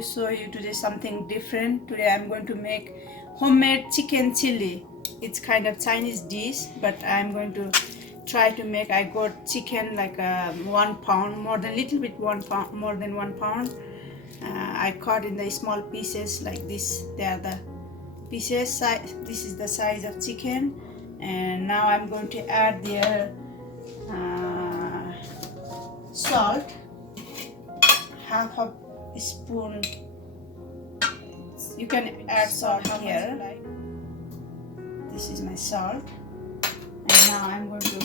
to show you today something different. Today I'm going to make homemade chicken chili. It's kind of Chinese dish, but I'm going to try to make. I got chicken like 1 pound, more than little bit 1 pound, more than 1 pound. I cut in the small pieces like this. They are the pieces. This is the size of chicken, and now I'm going to add the salt, half a spoon. You can add salt here. This is my salt, and now I'm going to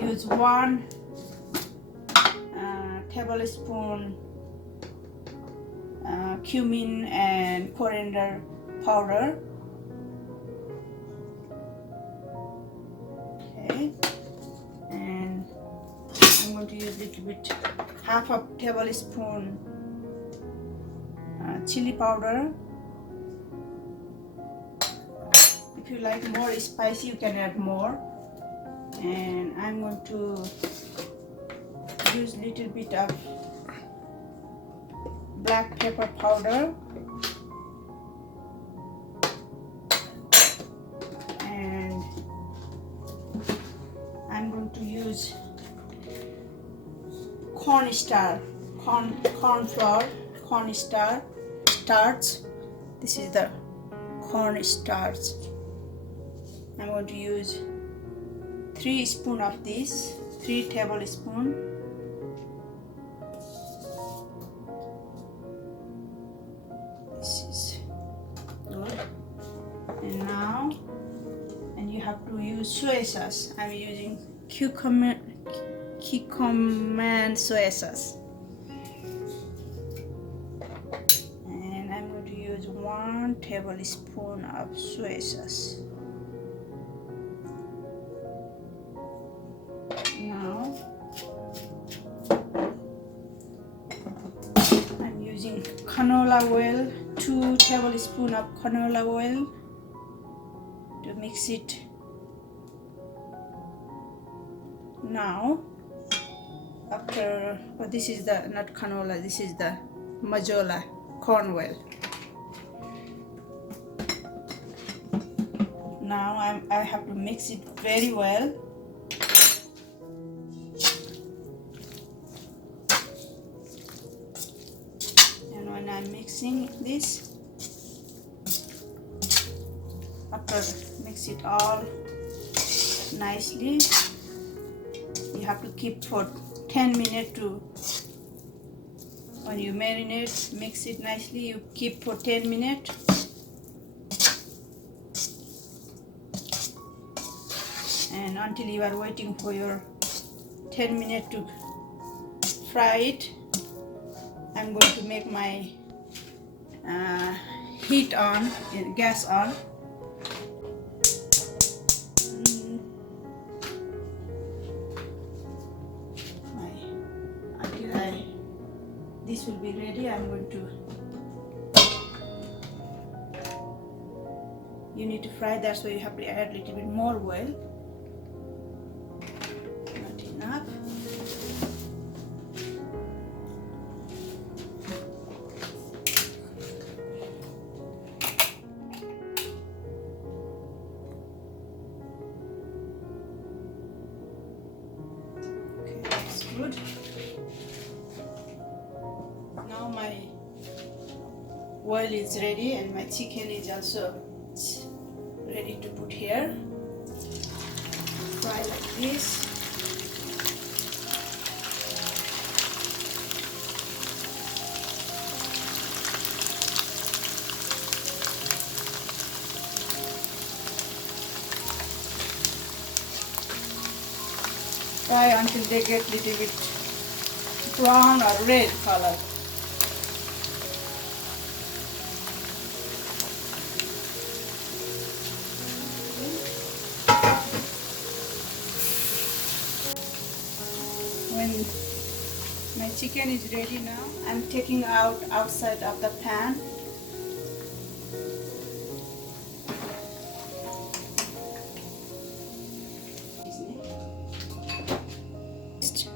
use 1 tablespoon cumin and coriander powder. Okay, and I'm going to use a little bit, half a tablespoon chili powder. If you like more spicy, you can add more. And I'm going to use a little bit of black pepper powder, and I'm going to use corn flour, corn starch. This is the corn starch. I'm going to use 3 spoons of this, 3 tablespoons. This is good. And now, and you have to use soy sauce. I'm using cucumber soy sauce. And I'm going to use 1 tablespoon of soy sauce. Now I'm using canola oil, 2 tablespoons of canola oil to mix it. Now after, this is the, not canola, this is the majola corn oil. Now I have to mix it very well. And when I'm mixing this, after mix it all nicely, you have to keep for 10 minutes to, when you marinate, mix it nicely, you keep for 10 minutes. And until you are waiting for your 10 minutes to fry it, I'm going to make my heat on, gas on. This will be ready. I'm going to, you need to fry that, so you have to add a little bit more oil. Not enough. Okay, that's good. Now my oil is ready and my chicken is also ready to put here. Fry like this. Fry until they get a little bit brown or red color. When my chicken is ready now, I'm taking out outside of the pan.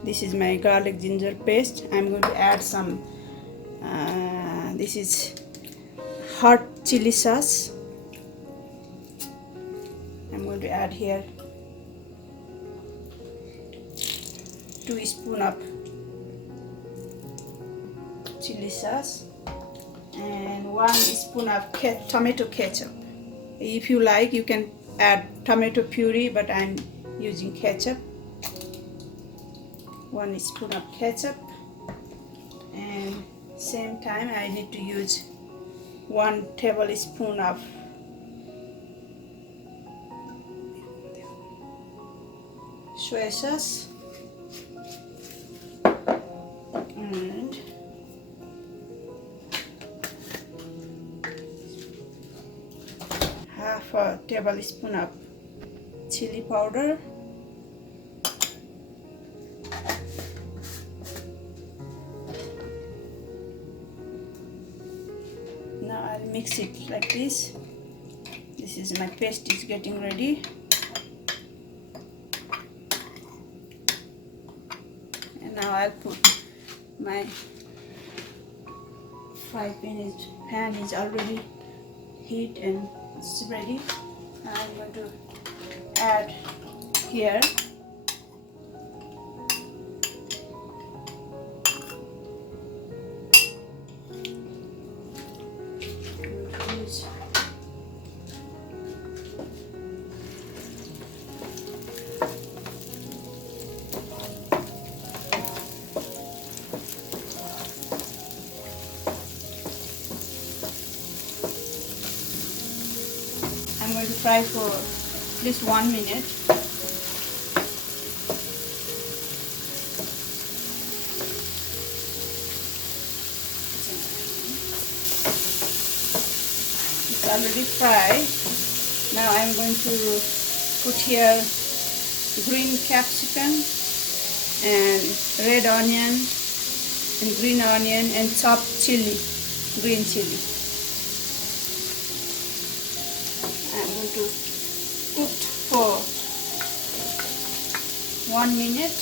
This is my garlic ginger paste. I'm going to add some This is hot chili sauce. I'm going to add here 2 spoons of chili sauce and 1 spoon of tomato ketchup. If you like, you can add tomato puree, but I'm using ketchup. 1 spoon of ketchup, and same time I need to use 1 tablespoon of soy sauce and half a tablespoon of chili powder. Now I'll mix it like this. This is my paste is getting ready. And now I'll put my pan is already heat and it's ready. Now I'm going to add here I'm going to fry for at least 1 minute. It's already fried. Now I'm going to put here green capsicum and red onion and green onion and chopped chili, green chili. I'm going to cook for 1 minute.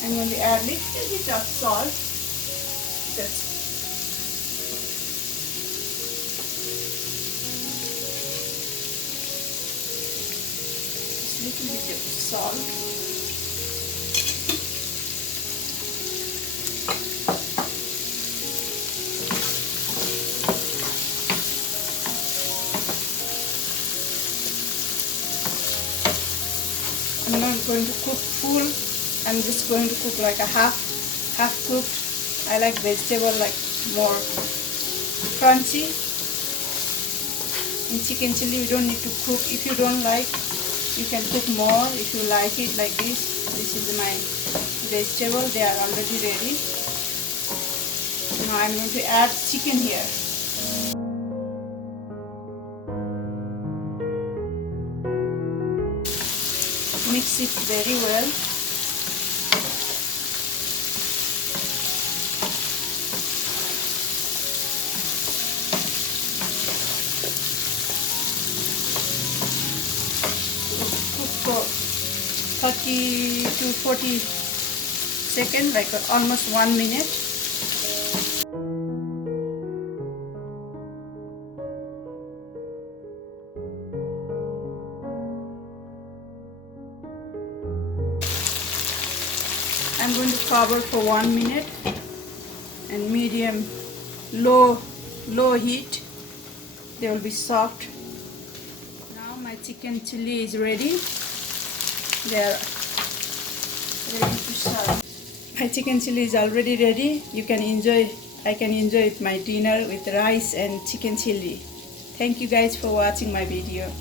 I'm going to add a little bit of salt. Just a little bit of salt. I'm not going to cook full. I'm just going to cook like a half cooked. I like vegetable like more crunchy. In chicken chili, you don't need to cook. If you don't like, you can cook more. If you like it like this is my vegetable. They are already ready. Now I'm going to add chicken here. Mix it very well. Cook for 30 to 40 seconds, like almost 1 minute. I'm going to cover for 1 minute and medium low heat. They will be soft. Now my chicken chili is ready. They are ready to serve. My chicken chili is already ready. You can enjoy. I can enjoy my dinner with rice and chicken chili. Thank you guys for watching my video.